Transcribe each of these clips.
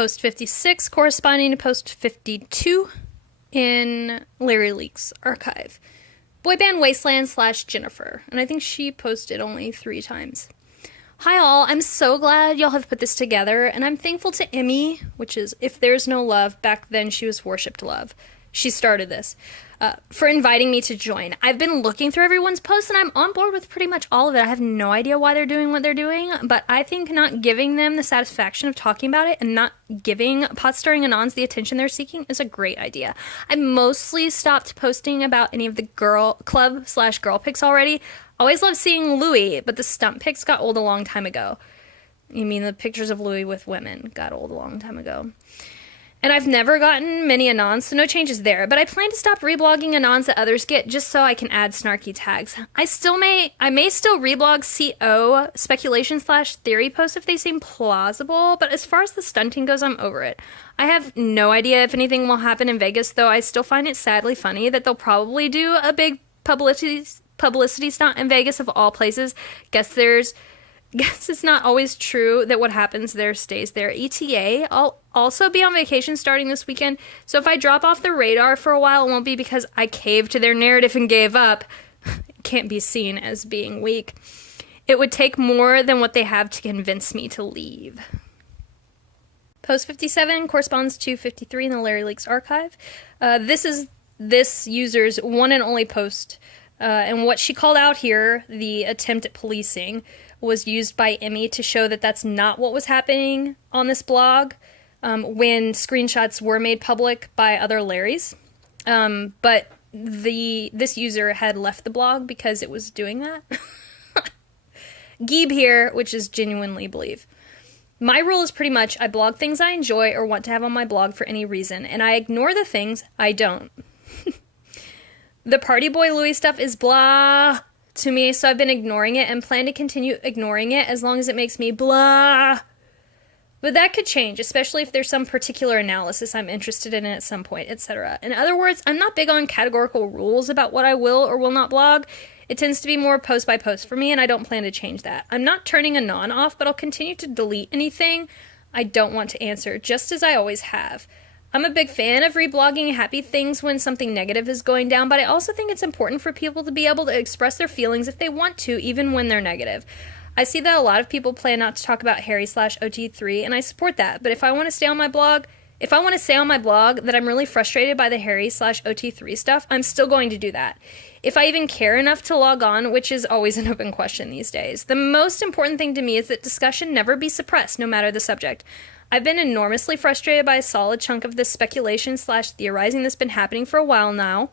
Post 56 corresponding to post 52 in Larry Leaks archive. Boyband Wasteland / Jennifer. And I think she posted only 3 times. Hi all, I'm so glad y'all have put this together, and I'm thankful to Emmy, which is If There's No Love, back then she was Worshipped Love. She started this, for inviting me to join. I've been looking through everyone's posts, and I'm on board with pretty much all of it. I have no idea why they're doing what they're doing, but I think not giving them the satisfaction of talking about it and not giving pot-stirring anons the attention they're seeking is a great idea. I mostly stopped posting about any of the club / girl pics already. Always loved seeing Louis, but the stump pics got old a long time ago. You mean the pictures of Louis with women got old a long time ago. And I've never gotten many anons, so no changes there. But I plan to stop reblogging anons that others get just so I can add snarky tags. I may still reblog CO speculation / theory posts if they seem plausible, but as far as the stunting goes, I'm over it. I have no idea if anything will happen in Vegas, though I still find it sadly funny that they'll probably do a big publicity stunt in Vegas of all places. Guess it's not always true that what happens there stays there. ETA, I'll also be on vacation starting this weekend, so if I drop off the radar for a while, it won't be because I caved to their narrative and gave up. It can't be seen as being weak. It would take more than what they have to convince me to leave. Post 57 corresponds to 53 in the Larry Leaks archive. This is this user's one and only post. And what she called out here, the attempt at policing, was used by Emmy to show that that's not what was happening on this blog when screenshots were made public by other Larrys. But this user had left the blog because it was doing that. Geeb here, which is genuinely believe. My rule is pretty much I blog things I enjoy or want to have on my blog for any reason, and I ignore the things I don't. The Party Boy Louis stuff is blah to me, so I've been ignoring it and plan to continue ignoring it as long as it makes me blah. But that could change, especially if there's some particular analysis I'm interested in at some point, etc. In other words, I'm not big on categorical rules about what I will or will not blog. It tends to be more post by post for me, and I don't plan to change that. I'm not turning anon off, but I'll continue to delete anything I don't want to answer, just as I always have. I'm a big fan of reblogging happy things when something negative is going down, but I also think it's important for people to be able to express their feelings if they want to, even when they're negative. I see that a lot of people plan not to talk about Harry / OT3, and I support that, but if I want to say on my blog that I'm really frustrated by the Harry / OT3 stuff, I'm still going to do that. If I even care enough to log on, which is always an open question these days. The most important thing to me is that discussion never be suppressed, no matter the subject. I've been enormously frustrated by a solid chunk of this speculation / theorizing that's been happening for a while now.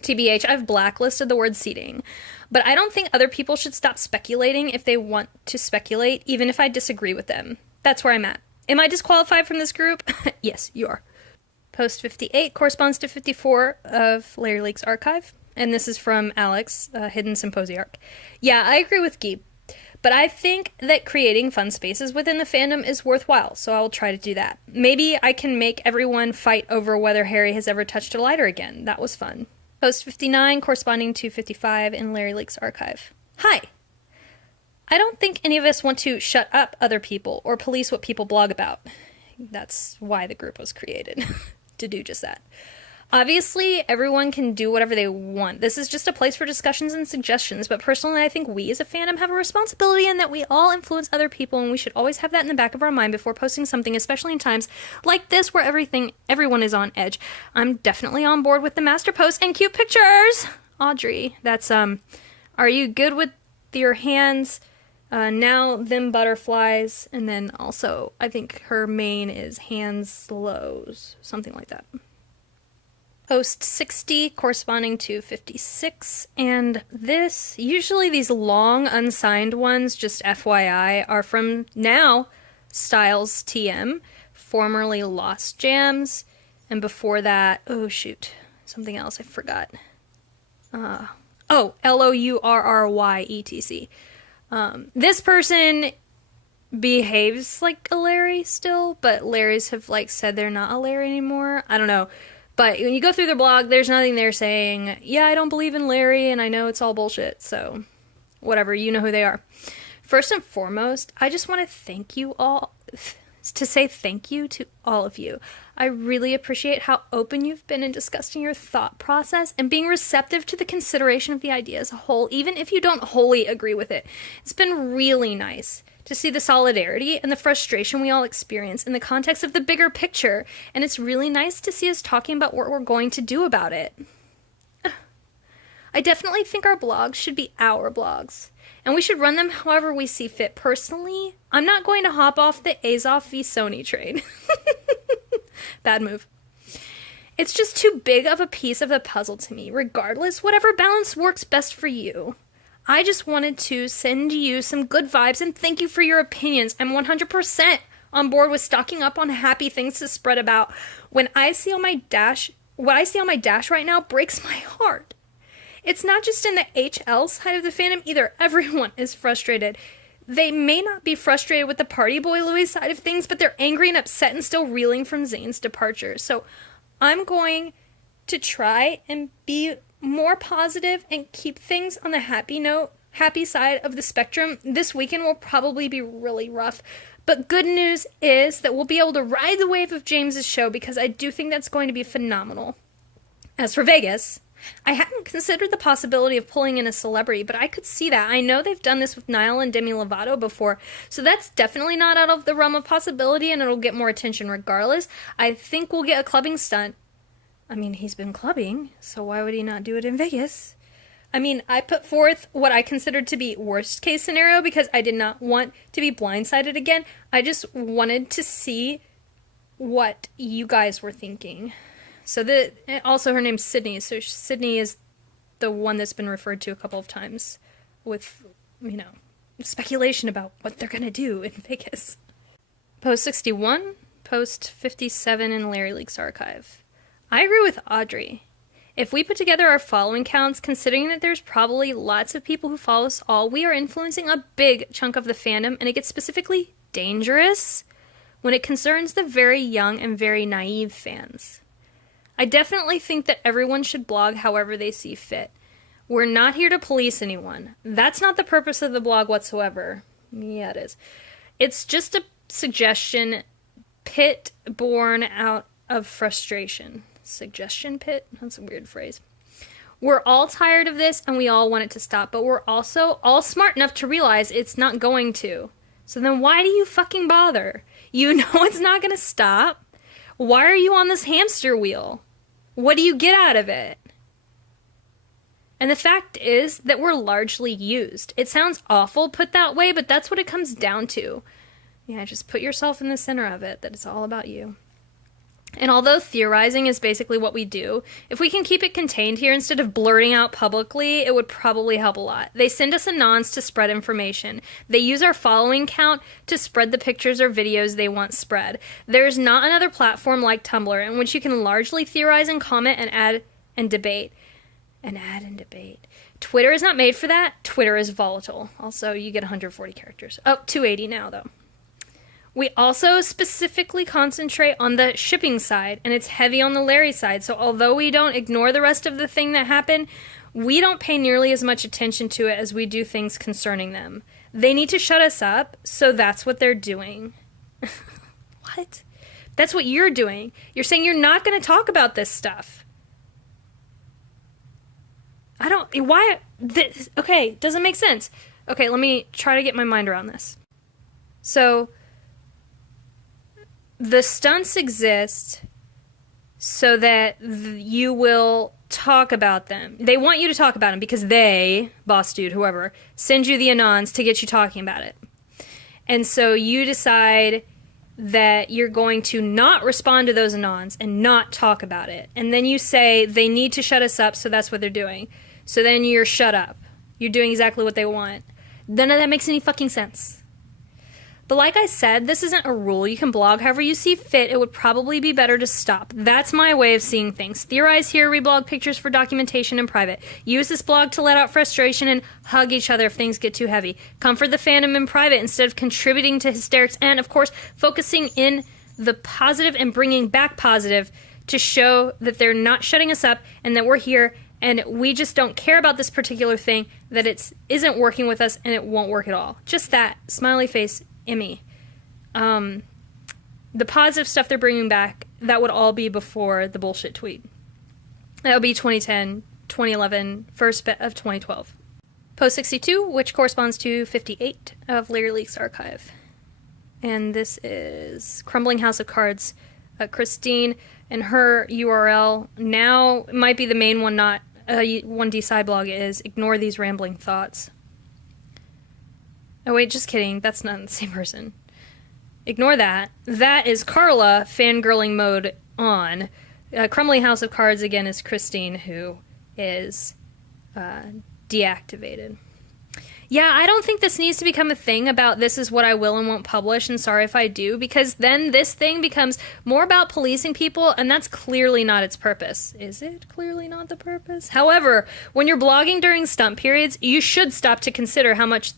TBH, I've blacklisted the word seeding. But I don't think other people should stop speculating if they want to speculate, even if I disagree with them. That's where I'm at. Am I disqualified from this group? Yes, you are. Post 58 corresponds to 54 of Larry Leaks archive. And this is from Alex, Hidden Symposiarch. Yeah, I agree with Geeb. But I think that creating fun spaces within the fandom is worthwhile, so I will try to do that. Maybe I can make everyone fight over whether Harry has ever touched a lighter again. That was fun. Post 59 corresponding to 55 in Larry Leaks archive. Hi. I don't think any of us want to shut up other people or police what people blog about. That's why the group was created, to do just that. Obviously, everyone can do whatever they want. This is just a place for discussions and suggestions, but personally, I think we as a fandom have a responsibility in that we all influence other people, and we should always have that in the back of our mind before posting something, especially in times like this where everyone is on edge. I'm definitely on board with the master post and cute pictures! Audrey, that's, are you good with your hands? Now, them butterflies, and then also, I think her main is hands slows, something like that. Post 60 corresponding to 56, and usually these long unsigned ones, just FYI, are from now Styles TM, formerly Lost Jams, and before that, oh shoot, something else I forgot. LOURRY etc. This person behaves like a Larry still, but Larrys have said they're not a Larry anymore. I don't know. But when you go through their blog, there's nothing there saying, yeah, I don't believe in Larry, and I know it's all bullshit, so whatever, you know who they are. First and foremost, I just want to thank you all. to say thank you to all of you. I really appreciate how open you've been in discussing your thought process and being receptive to the consideration of the idea as a whole, even if you don't wholly agree with it. It's been really nice to see the solidarity and the frustration we all experience in the context of the bigger picture, and it's really nice to see us talking about what we're going to do about it. I definitely think our blogs should be our blogs, and we should run them however we see fit. Personally, I'm not going to hop off the Azoff v. Sony train. Bad move. It's just too big of a piece of the puzzle to me. Regardless, whatever balance works best for you. I just wanted to send you some good vibes and thank you for your opinions. I'm 100% on board with stocking up on happy things to spread about. What I see on my dash right now breaks my heart. It's not just in the HL side of the fandom either. Everyone is frustrated. They may not be frustrated with the Party Boy Louis side of things, but they're angry and upset and still reeling from Zayn's departure. So I'm going to try and be more positive and keep things on the happy side of the spectrum. This weekend will probably be really rough, but good news is that we'll be able to ride the wave of James's show because I do think that's going to be phenomenal. As for Vegas, I hadn't considered the possibility of pulling in a celebrity, but I could see that. I know they've done this with Niall and Demi Lovato before, so that's definitely not out of the realm of possibility, and it'll get more attention regardless. I think we'll get a clubbing stunt. I mean, he's been clubbing, so why would he not do it in Vegas? I mean, I put forth what I considered to be worst case scenario because I did not want to be blindsided again. I just wanted to see what you guys were thinking. So also her name's Sydney, so Sydney is the one that's been referred to a couple of times with, speculation about what they're going to do in Vegas. Post 61, post 57 in Larry Leaks archive. I agree with Audrey. If we put together our following counts, considering that there's probably lots of people who follow us all, we are influencing a big chunk of the fandom, and it gets specifically dangerous when it concerns the very young and very naive fans. I definitely think that everyone should blog however they see fit. We're not here to police anyone. That's not the purpose of the blog whatsoever. Yeah, it is. It's just a suggestion pit born out of frustration. Suggestion pit? That's a weird phrase. We're all tired of this and we all want it to stop, but we're also all smart enough to realize it's not going to. So then why do you fucking bother? You know it's not going to stop. Why are you on this hamster wheel? What do you get out of it? And the fact is that we're largely used. It sounds awful put that way, but that's what it comes down to. Yeah, just put yourself in the center of it, that it's all about you. And although theorizing is basically what we do, if we can keep it contained here instead of blurting out publicly, it would probably help a lot. They send us anons to spread information. They use our following count to spread the pictures or videos they want spread. There's not another platform like Tumblr in which you can largely theorize and comment and add and debate. Twitter is not made for that. Twitter is volatile. Also, you get 140 characters. Oh, 280 now, though. We also specifically concentrate on the shipping side, and it's heavy on the Larry side. So although we don't ignore the rest of the thing that happened, we don't pay nearly as much attention to it as we do things concerning them. They need to shut us up, so that's what they're doing. What? That's what you're doing. You're saying you're not going to talk about this stuff. Okay, doesn't make sense. Okay, let me try to get my mind around this. So, the stunts exist so that you will talk about them. They want you to talk about them because they, boss dude, whoever, send you the anons to get you talking about it. And so you decide that you're going to not respond to those anons and not talk about it. And then you say they need to shut us up, so that's what they're doing. So then you're shut up. You're doing exactly what they want. None of that makes any fucking sense. But like I said, this isn't a rule. You can blog however you see fit. It would probably be better to stop. That's my way of seeing things. Theorize here, reblog pictures for documentation in private. Use this blog to let out frustration and hug each other if things get too heavy. Comfort the fandom in private instead of contributing to hysterics. And, of course, focusing in the positive and bringing back positive to show that they're not shutting us up and that we're here and we just don't care about this particular thing, that it isn't working with us and it won't work at all. Just that. Smiley face. Emmy. the positive stuff they're bringing back, that would all be before the bullshit tweet. That would be 2010, 2011, first bit of 2012. Post 62, which corresponds to 58 of Larry Leak's archive. And this is Crumbling House of Cards. Christine and her URL now might be the main one, not 1D side blog, is Ignore These Rambling Thoughts. Oh wait, just kidding. That's not the same person. Ignore that. That is Carla, fangirling mode on. Crumbling House of Cards, again, is Christine, who is deactivated. Yeah, I don't think this needs to become a thing about this is what I will and won't publish and sorry if I do, because then this thing becomes more about policing people, and that's clearly not its purpose. Is it clearly not the purpose? However, when you're blogging during stunt periods, you should stop to consider how much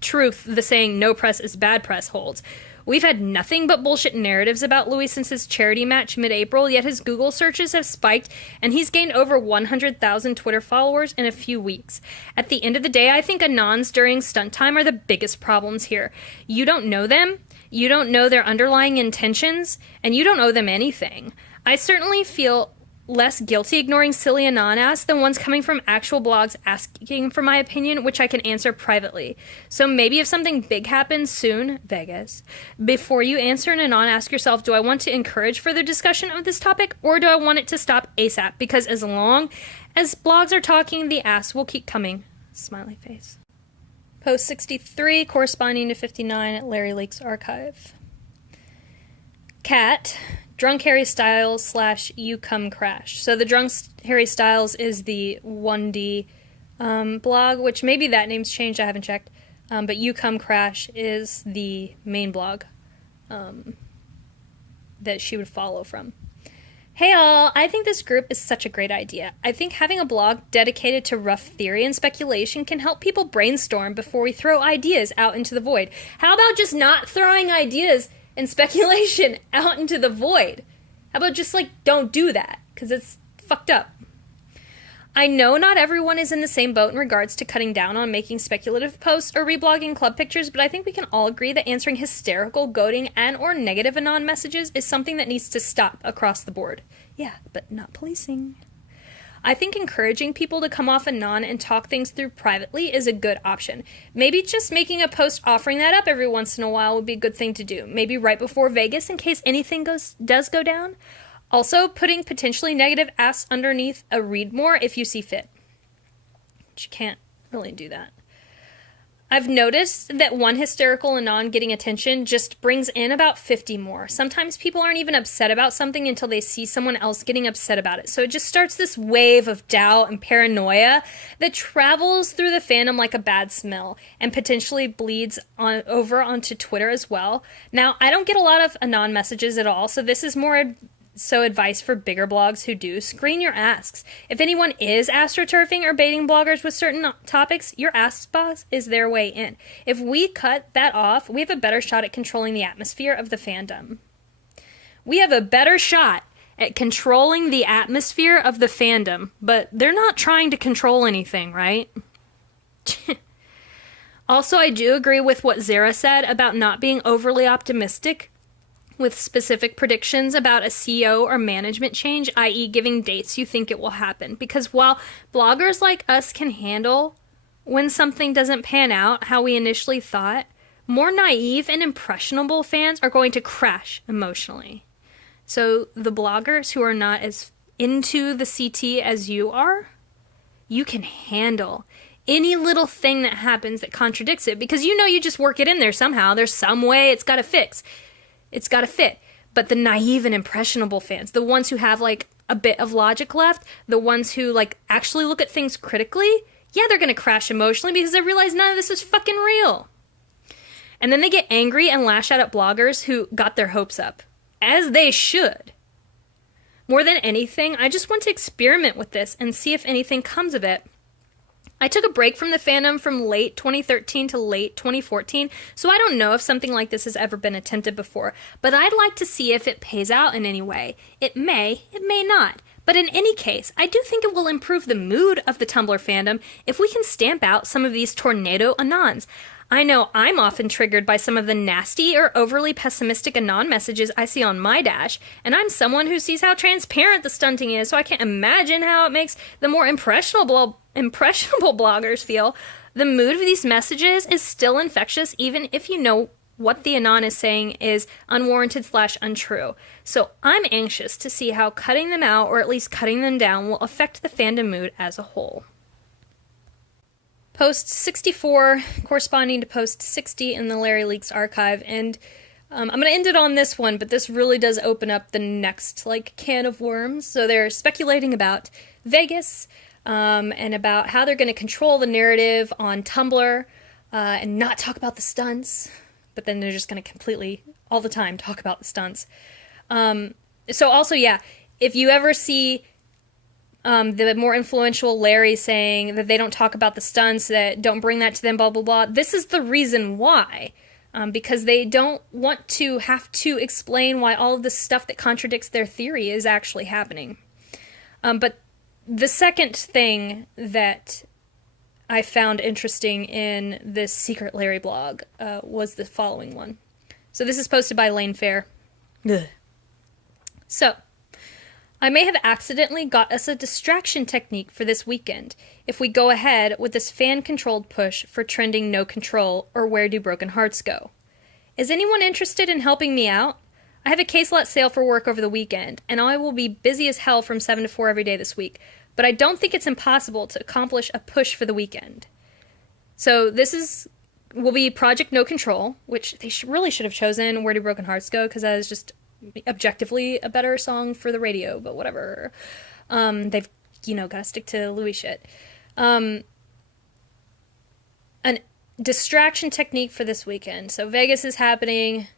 truth the saying no press is bad press holds. We've had nothing but bullshit narratives about Louis since his charity match mid-April, yet his Google searches have spiked, and he's gained over 100,000 Twitter followers in a few weeks. At the end of the day, I think Anons during stunt time are the biggest problems here. You don't know them, you don't know their underlying intentions, and you don't owe them anything. I certainly feel less guilty ignoring silly Anon asks than ones coming from actual blogs asking for my opinion, which I can answer privately. So maybe if something big happens soon, Vegas, before you answer an Anon, ask yourself, do I want to encourage further discussion of this topic, or do I want it to stop ASAP? Because as long as blogs are talking, the asks will keep coming. Smiley face. Post 63, corresponding to 59 at Larry Leak's archive. Cat, Drunk Harry Styles / You Come Crash. So the Drunk Harry Styles is the 1D blog, which maybe that name's changed, I haven't checked. But You Come Crash is the main blog that she would follow from. Hey all, I think this group is such a great idea. I think having a blog dedicated to rough theory and speculation can help people brainstorm before we throw ideas out into the void. How about just not throwing ideas and speculation out into the void? How about just, don't do that? Because it's fucked up. I know not everyone is in the same boat in regards to cutting down on making speculative posts or reblogging club pictures, but I think we can all agree that answering hysterical, goading, and or negative Anon messages is something that needs to stop across the board. Yeah, but not policing. I think encouraging people to come off Anon and talk things through privately is a good option. Maybe just making a post offering that up every once in a while would be a good thing to do. Maybe right before Vegas in case anything does go down. Also, putting potentially negative asks underneath a read more if you see fit. But you can't really do that. I've noticed that one hysterical Anon getting attention just brings in about 50 more. Sometimes people aren't even upset about something until they see someone else getting upset about it. So it just starts this wave of doubt and paranoia that travels through the fandom like a bad smell and potentially bleeds over onto Twitter as well. Now, I don't get a lot of Anon messages at all, so this is more so advice for bigger blogs who do. Screen your asks. If anyone is astroturfing or baiting bloggers with certain topics, your ask box is their way in. If we cut that off, we have a better shot at controlling the atmosphere of the fandom. We have a better shot at controlling the atmosphere of the fandom, but they're not trying to control anything, right? Also, I do agree with what Zara said about not being overly optimistic with specific predictions about a CEO or management change, i.e. giving dates you think it will happen. Because while bloggers like us can handle when something doesn't pan out how we initially thought, more naive and impressionable fans are going to crash emotionally. So the bloggers who are not as into the CT as you are, you can handle any little thing that happens that contradicts it, because you just work it in there somehow. There's some way it's got to fix. It's got to fit. But the naive and impressionable fans, the ones who have a bit of logic left, the ones who actually look at things critically, yeah, they're going to crash emotionally because they realize none of this is fucking real. And then they get angry and lash out at bloggers who got their hopes up. As they should. More than anything, I just want to experiment with this and see if anything comes of it. I took a break from the fandom from late 2013 to late 2014, so I don't know if something like this has ever been attempted before, but I'd like to see if it pays out in any way. It may not. But in any case, I do think it will improve the mood of the Tumblr fandom if we can stamp out some of these tornado Anons. I know I'm often triggered by some of the nasty or overly pessimistic Anon messages I see on my dash, and I'm someone who sees how transparent the stunting is, so I can't imagine how it makes the more impressionable bloggers feel. The mood of these messages is still infectious, even if you know what the Anon is saying is unwarranted/untrue. So I'm anxious to see how cutting them out, or at least cutting them down, will affect the fandom mood as a whole. Post 64 corresponding to post 60 in the Larry Leaks archive, and I'm going to end it on this one, but this really does open up the next can of worms. So they're speculating about Vegas and about how they're going to control the narrative on Tumblr and not talk about the stunts, but then they're just going to completely all the time talk about the stunts. So also, yeah, if you ever see the more influential Larry saying that they don't talk about the stunts, that don't bring that to them, blah, blah, blah. This is the reason why. Because they don't want to have to explain why all of the stuff that contradicts their theory is actually happening. But the second thing that I found interesting in this Secret Larry blog was the following one. So this is posted by Lane Fair. Ugh. So, I may have accidentally got us a distraction technique for this weekend if we go ahead with this fan-controlled push for trending no control or where do broken hearts go. Is anyone interested in helping me out? I have a case lot sale for work over the weekend, and I will be busy as hell from 7 to 4 every day this week, but I don't think it's impossible to accomplish a push for the weekend. So this will be Project No Control, which they really should have chosen Where Do Broken Hearts Go, because that is just objectively a better song for the radio, but whatever. They've, gotta stick to Louis shit. An distraction technique for this weekend. So Vegas is happening.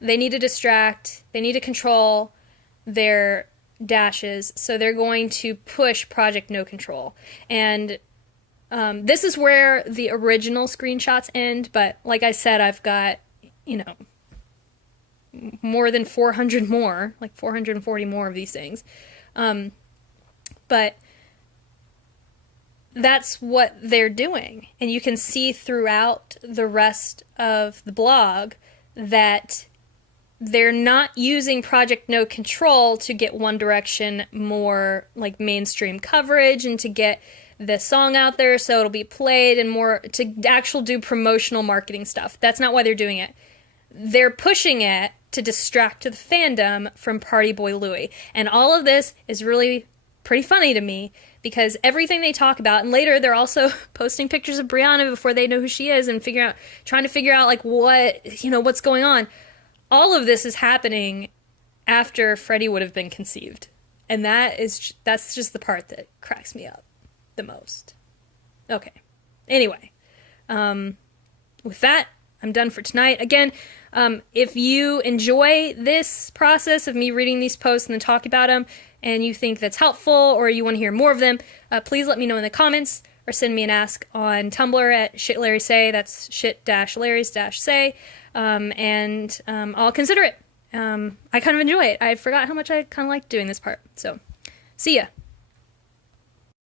They need to distract. They need to control their dashes. So they're going to push Project No Control. And this is where the original screenshots end. But like I said, I've got, more than 400 more, 440 more of these things. But that's what they're doing. And you can see throughout the rest of the blog that they're not using Project No Control to get One Direction more mainstream coverage and to get the song out there so it'll be played and more to actually do promotional marketing stuff. That's not why they're doing it. They're pushing it to distract the fandom from Party Boy Louie. And all of this is really pretty funny to me because everything they talk about, and later they're also posting pictures of Brianna before they know who she is and trying to figure out what's going on. All of this is happening after Freddie would have been conceived. And that's just the part that cracks me up the most. Okay. Anyway, with that, I'm done for tonight. Again, if you enjoy this process of me reading these posts and then talking about them, and you think that's helpful, or you want to hear more of them, please let me know in the comments, or send me an ask on Tumblr at shitlarrysay, that's shit-larrys-say, and I'll consider it. I kind of enjoy it. I forgot how much I kind of like doing this part. So, see ya.